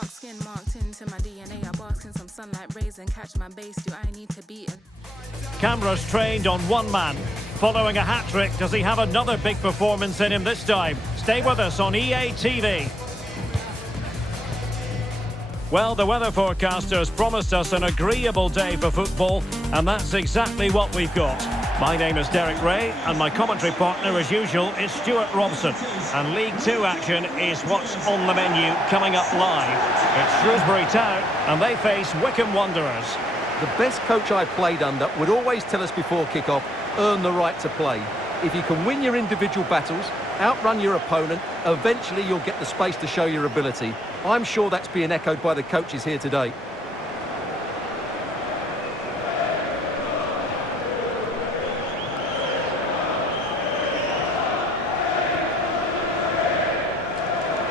dark skin marked into my DNA. I bask in some sunlight rays and catch my base. Do I need to beat it? Cameras trained on one man. Following a hat-trick, does he have another big performance in him this time? Stay with us on EA TV. Well, the weather forecasters promised us an agreeable day for football, and that's exactly what we've got. My name is Derek Ray, and my commentary partner, as usual, is Stuart Robson. And League Two action is what's on the menu coming up live. It's Shrewsbury Town, and they face Wycombe Wanderers. The best coach I played under would always tell us before kick-off, earn the right to play. If you can win your individual battles, outrun your opponent, eventually you'll get the space to show your ability. I'm sure that's being echoed by the coaches here today.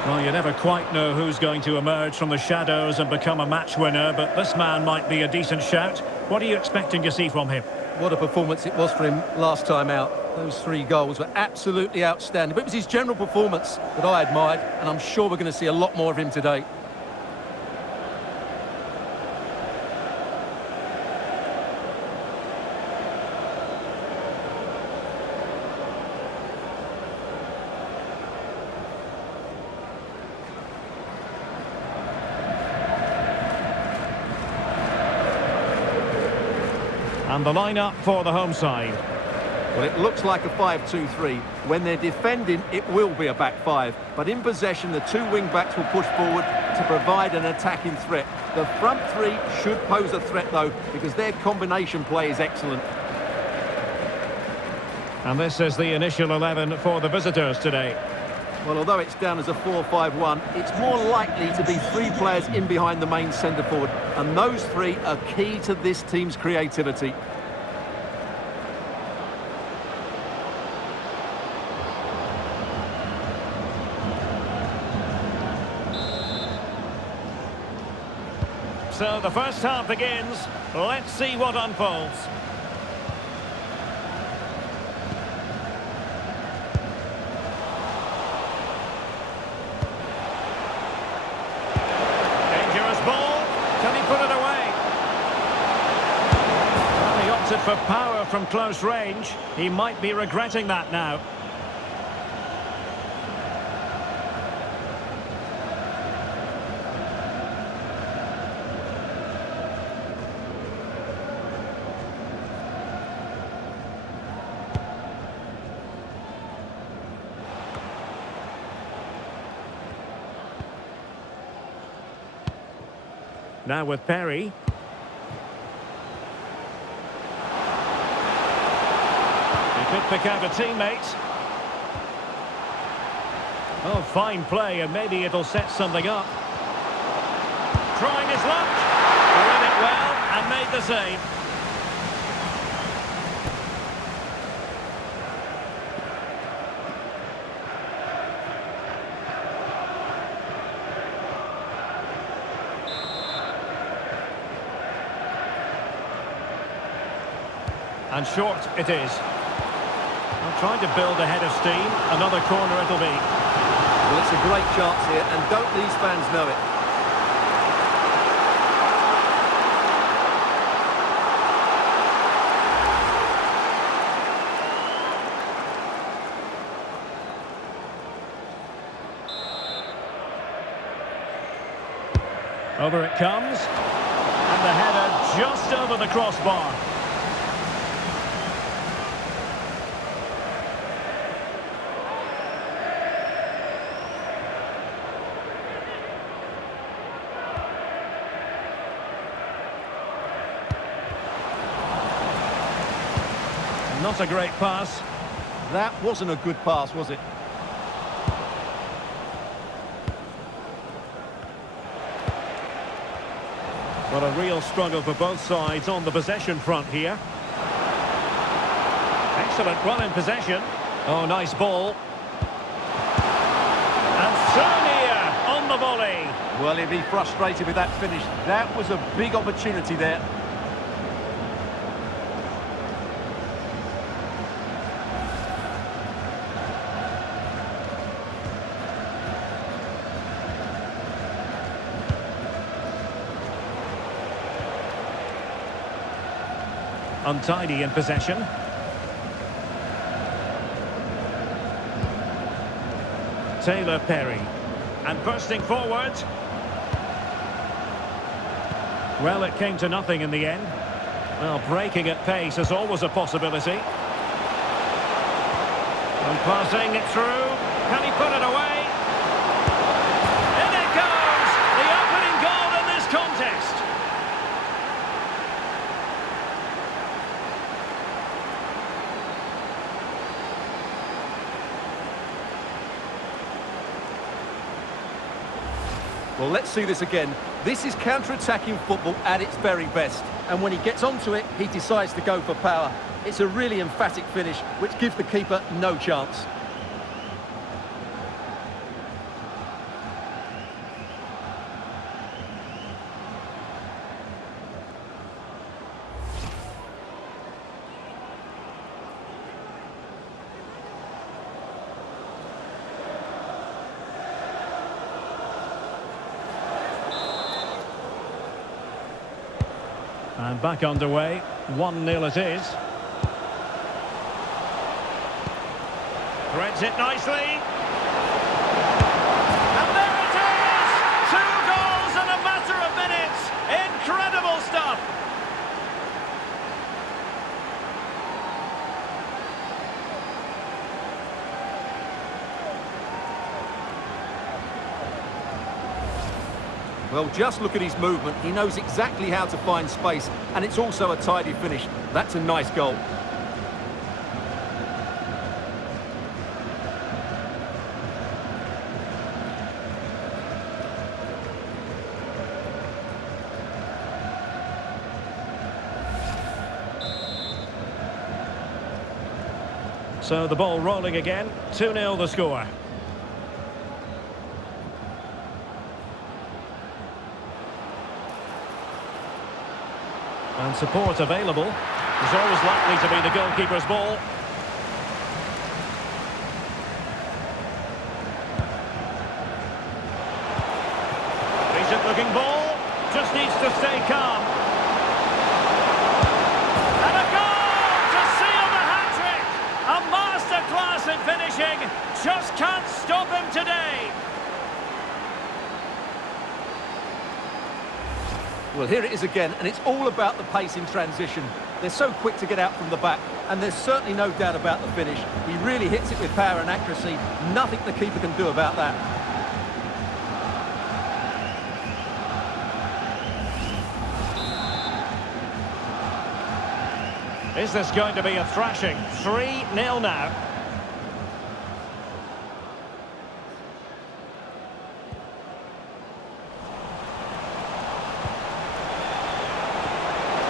Well, you never quite know who's going to emerge from the shadows and become a match winner, but this man might be a decent shout. What are you expecting to see from him? What a performance it was for him last time out. Those 3 goals were absolutely outstanding. But it was his general performance that I admired, and I'm sure we're going to see a lot more of him today. And the lineup for the home side. Well, it looks like a 5-2-3. When they're defending, it will be a back 5. But in possession, the 2 wing-backs will push forward to provide an attacking threat. The front 3 should pose a threat, though, because their combination play is excellent. And this is the initial 11 for the visitors today. Well, although it's down as a 4-5-1, it's more likely to be 3 players in behind the main centre-forward. And those 3 are key to this team's creativity. So the first half begins. Let's see what unfolds. Dangerous ball. Can he put it away? Well, he opted for power from close range. He might be regretting that now. Now with Perry. He could pick out a teammate. Oh, fine play, and maybe it'll set something up. Trying his luck. Read it well and made the save. And short it is. Well, trying to build a head of steam. Another corner it'll be. Well, it's a great chance here, and don't these fans know it? Over it comes. And the header just over the crossbar. Not a great pass. That wasn't a good pass, was it? Well, a real struggle for both sides on the possession front here. Excellent run in possession. Oh, nice ball. And Sonia on the volley. Well, he'll be frustrated with that finish. That was a big opportunity there. Untidy in possession. Taylor Perry. And bursting forward. Well, it came to nothing in the end. Well, breaking at pace is always a possibility. And passing it through. Can he put it away? In it goes! The opening goal in this contest. Well, let's see this again. This is counter-attacking football at its very best. And when he gets onto it, he decides to go for power. It's a really emphatic finish, which gives the keeper no chance. And back underway. 1-0 it is. Threads it nicely. And there it is! 2 goals in a matter of minutes. Incredible stuff. Well, just look at his movement. He knows exactly how to find space, and it's also a tidy finish. That's a nice goal. So the ball rolling again. 2-0 the score. And support available. Is always likely to be the goalkeeper's ball. Decent looking ball. Just needs to stay calm. And a goal to seal the hat-trick. A masterclass in finishing. Just can't stop him today. Well, here it is again, and it's all about the pace in transition. They're so quick to get out from the back, and there's certainly no doubt about the finish. He really hits it with power and accuracy. Nothing the keeper can do about that. Is this going to be a thrashing? 3-0 now.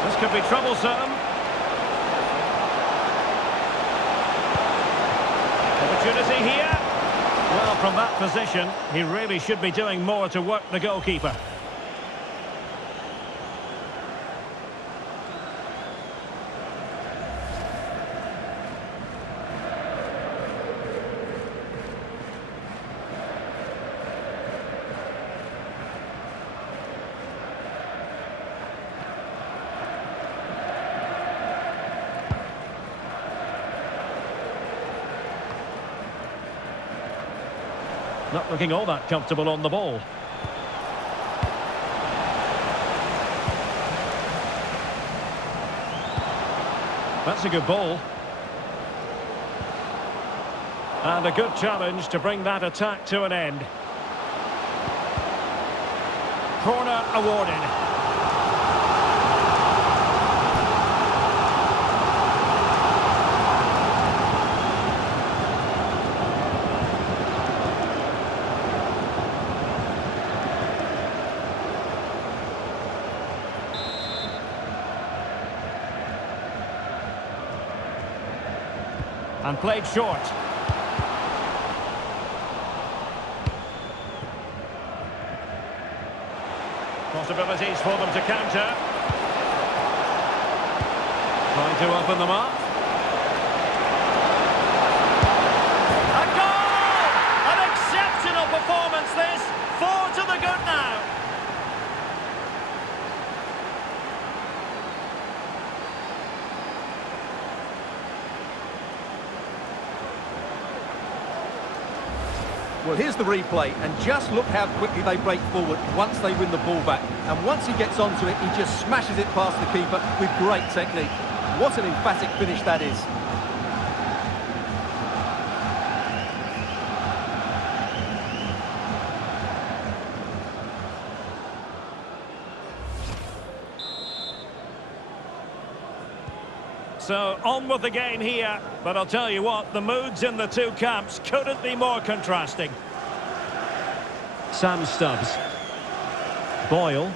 This could be troublesome. Opportunity here. Well, from that position, he really should be doing more to work the goalkeeper. Not looking all that comfortable on the ball. That's a good ball. And a good challenge to bring that attack to an end. Corner awarded. And played short. Possibilities for them to counter. Trying to open them up. A goal! An exceptional performance this. 4 to the good now. Well, here's the replay, and just look how quickly they break forward once they win the ball back. And once he gets onto it, he just smashes it past the keeper with great technique. What an emphatic finish that is. So, on with the game here, but I'll tell you what, the moods in the two camps couldn't be more contrasting. Sam Stubbs. Boyle.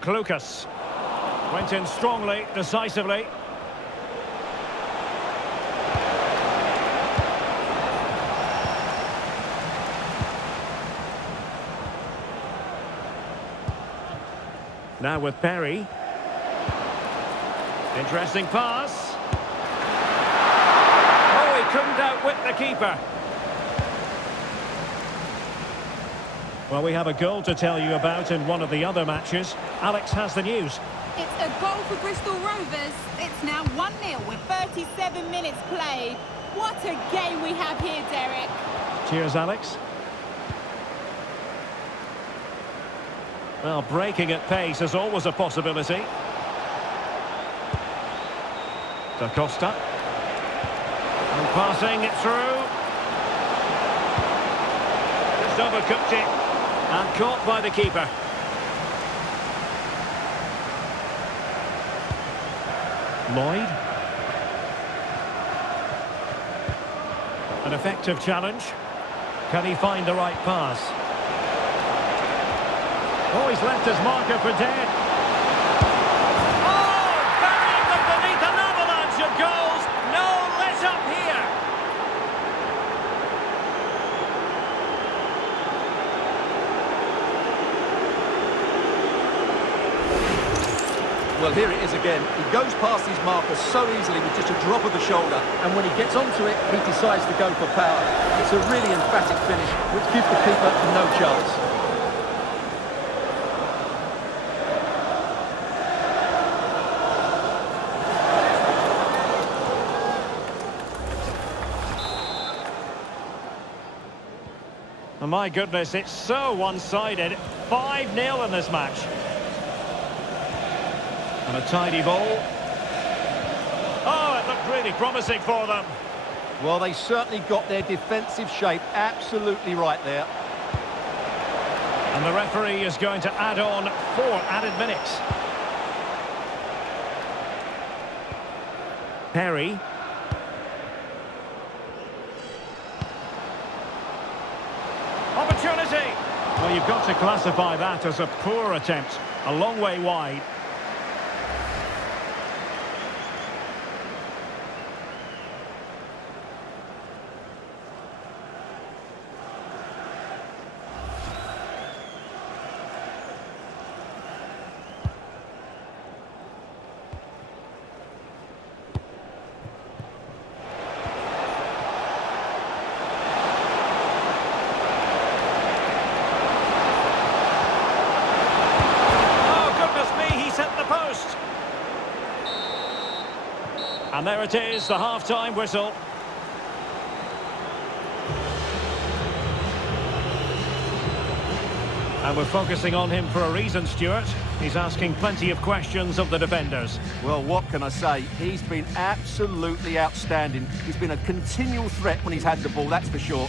Klukas. Went in strongly, decisively. Now with Perry. Interesting pass. Oh, he couldn't outwit the keeper. Well, we have a goal to tell you about in one of the other matches. Alex has the news. It's a goal for Bristol Rovers. It's now 1-0 with 37 minutes played. What a game we have here, Derek. Cheers, Alex. Well, breaking at pace is always a possibility. Da Costa. And passing it through. Just overcooked it. And caught by the keeper. Lloyd. An effective challenge. Can he find the right pass? Oh, he's left his marker for dead. Oh, buried them beneath an avalanche of goals. No let up here. Well, here it is again. He goes past his marker so easily with just a drop of the shoulder, and when he gets onto it, he decides to go for power. It's a really emphatic finish, which gives the keeper no chance. Oh, my goodness, it's so one-sided. 5-0 in this match. And a tidy ball. Oh, it looked really promising for them. Well, they certainly got their defensive shape absolutely right there. And the referee is going to add on 4 added minutes. Perry. Opportunity! Well, you've got to classify that as a poor attempt. A long way wide. And there it is, the half-time whistle. And we're focusing on him for a reason, Stuart. He's asking plenty of questions of the defenders. Well, what can I say? He's been absolutely outstanding. He's been a continual threat when he's had the ball, that's for sure.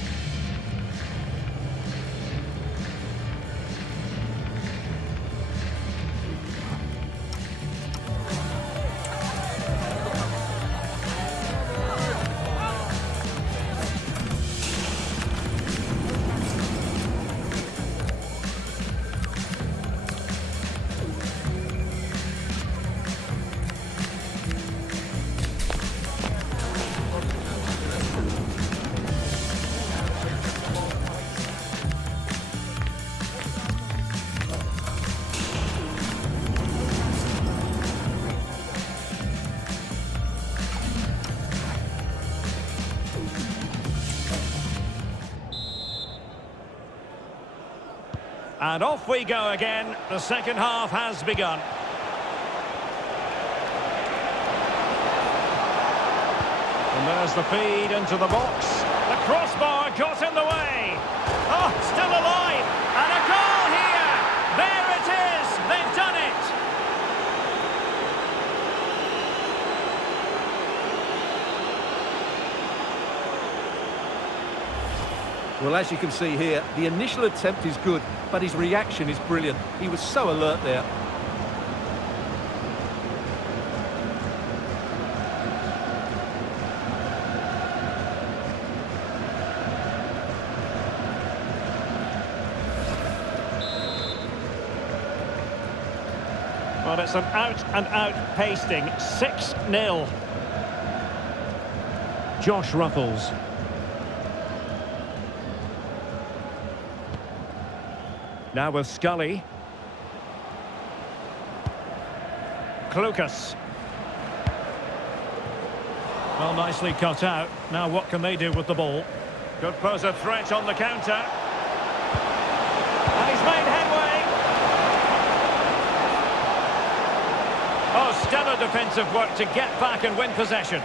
And off we go again. The second half has begun. And there's the feed into the box. The crossbar got in the way. Oh, still alive. And a goal here. There it is. They've done it. Well, as you can see here, the initial attempt is good, but his reaction is brilliant. He was so alert there. Well, it's an out-and-out pasting. 6-0. Josh Ruffles. Now with Scully. Klukas. Well, nicely cut out. Now what can they do with the ball? Could pose a threat on the counter. And he's made headway. Oh, stellar defensive work to get back and win possession.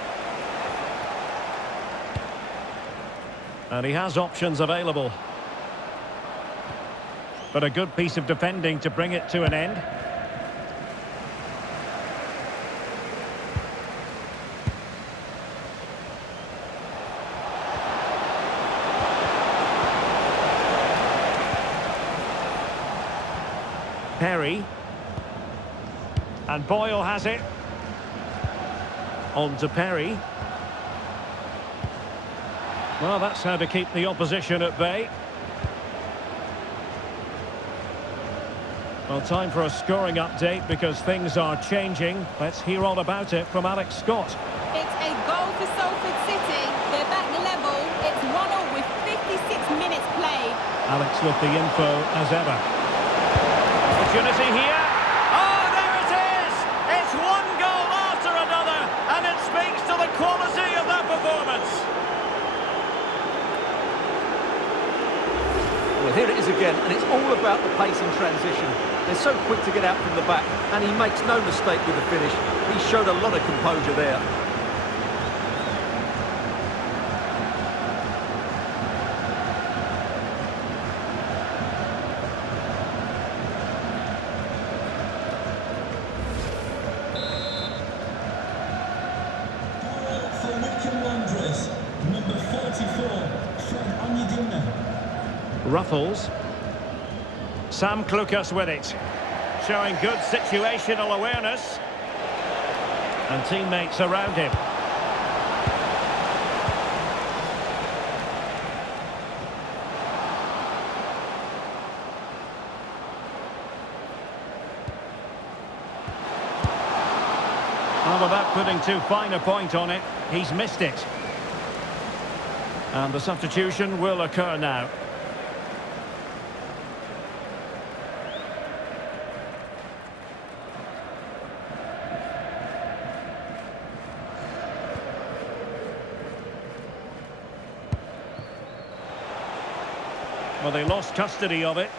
And he has options available. But a good piece of defending to bring it to an end. Perry. And Boyle has it. On to Perry. Well, that's how to keep the opposition at bay. Well, time for a scoring update because things are changing. Let's hear all about it from Alex Scott. It's a goal for Salford City. They're back level. It's 1-1 with 56 minutes played. Alex with the info as ever. Opportunity here. Oh, there it is! It's one goal after another, and it speaks to the quality of that performance. Well, here it is again, and it's all about the pace and transition. They're so quick to get out from the back, and he makes no mistake with the finish. He showed a lot of composure there. For Wycombe Wanderers, number 44, Fred Onyedinma. Ruffles. Sam Klukas with it. Showing good situational awareness. And teammates around him. Well, without putting too fine a point on it, he's missed it. And the substitution will occur now. Well, they lost custody of it.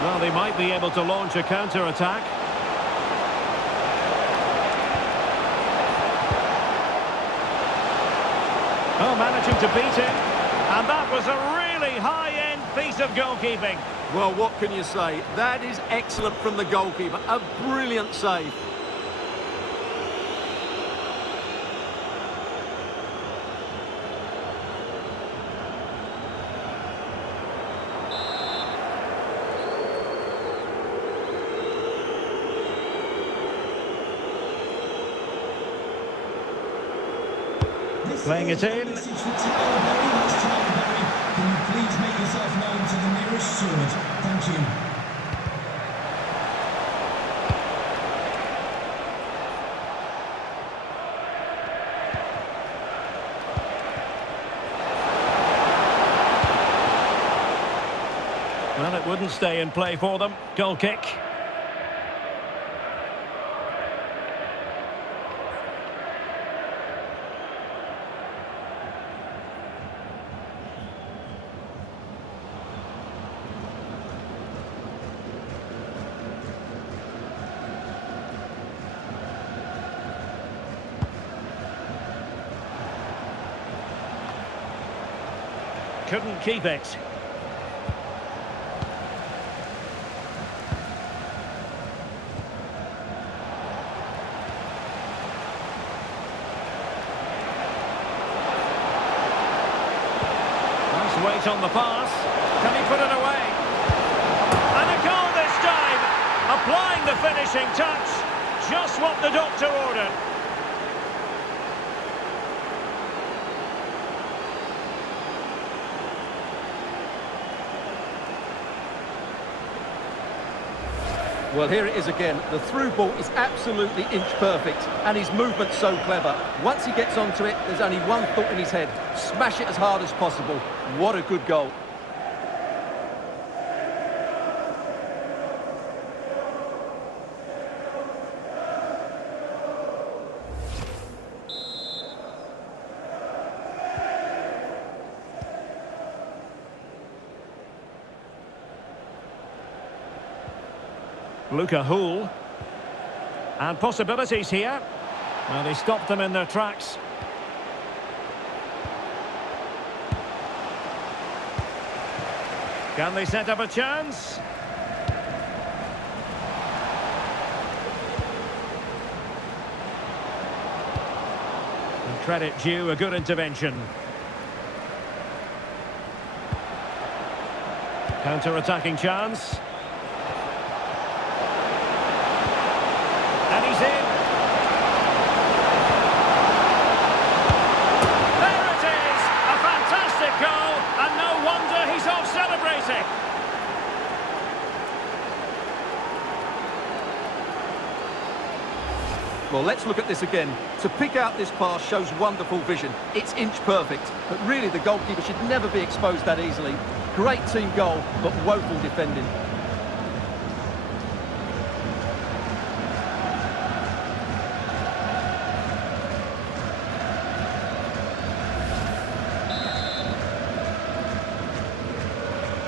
Well, they might be able to launch a counter-attack. Oh, managing to beat him. And that was a really high-end piece of goalkeeping. Well, what can you say? That is excellent from the goalkeeper. A brilliant save. Playing it in. Can you please make yourself known to the nearest steward? Thank you. Well, it wouldn't stay in play for them. Goal kick. couldn't keep it. Nice weight on the pass. Can he put it away? And a goal this time! Applying the finishing touch. Just what the doctor ordered. Well, here it is again. The through ball is absolutely inch perfect, and his movement's so clever. Once he gets onto it, there's only one thought in his head: smash it as hard as possible. What a good goal. Luca Hull. And possibilities here. And he stopped them in their tracks. Can they set up a chance? And credit due, a good intervention. Counter-attacking chance. And he's in. There it is! A fantastic goal, and no wonder he's off celebrating. Well, let's look at this again. To pick out this pass shows wonderful vision. It's inch perfect, but really the goalkeeper should never be exposed that easily. Great team goal, but woeful defending.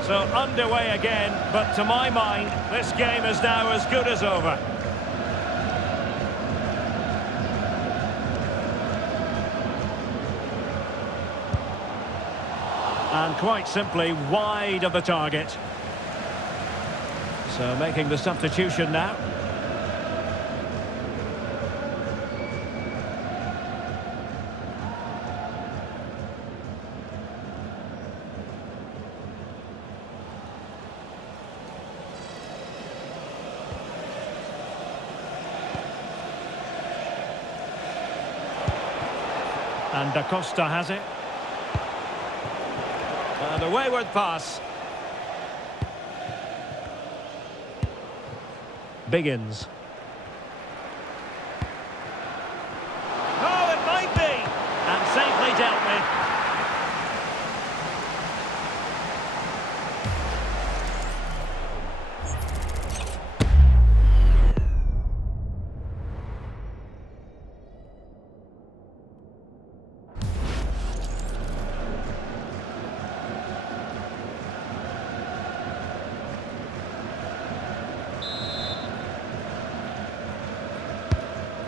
So underway again, but to my mind, this game is now as good as over. And quite simply wide of the target. So making the substitution now. And Da Costa has it. And a wayward pass. Biggins. Oh, it might be! And safely dealt with.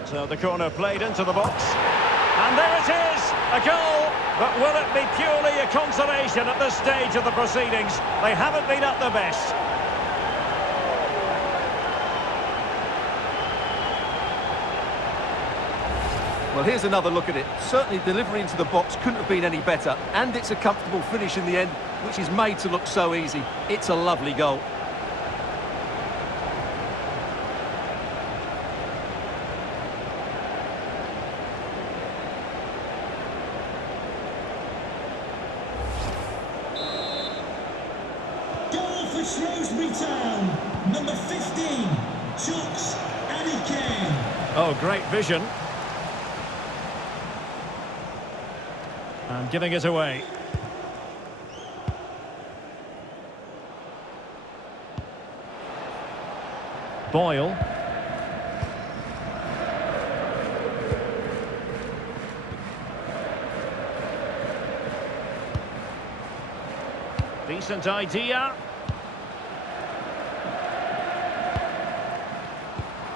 So the corner played into the box. And there it is, a goal. But will it be purely a consolation at this stage of the proceedings? They haven't been at their best. Well, here's another look at it. Certainly delivery into the box couldn't have been any better. And it's a comfortable finish in the end, which is made to look so easy. It's a lovely goal. For Shrewsbury Town, number 15, Chuks Aneke. Oh, great vision. And giving it away. Boyle. Decent idea.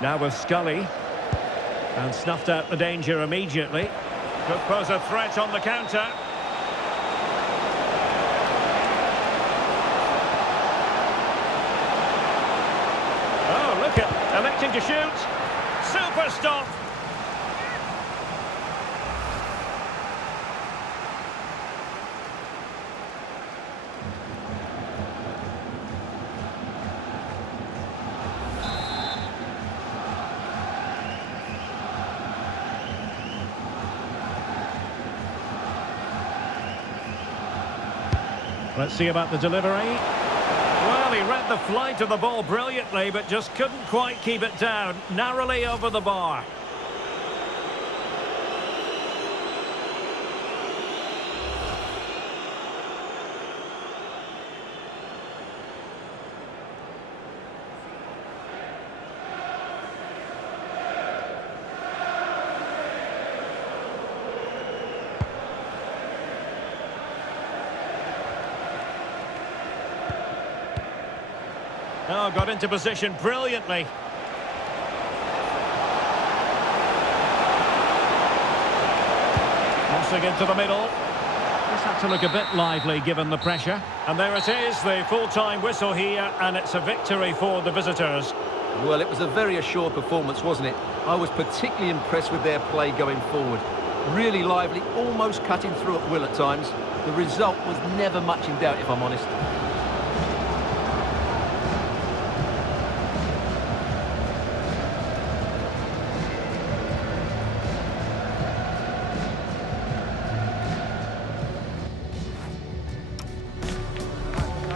Now with Scully. And snuffed out the danger immediately. Could pose a threat on the counter. Electing to shoot. Super stop. Let's see about the delivery. Well, he read the flight of the ball brilliantly, but just couldn't quite keep it down. Narrowly over the bar. Oh, got into position brilliantly. Crossing into the middle. Just had to look a bit lively given the pressure. And there it is, the full-time whistle here, and it's a victory for the visitors. Well, it was a very assured performance, wasn't it? I was particularly impressed with their play going forward. Really lively, almost cutting through at will at times. The result was never much in doubt, if I'm honest.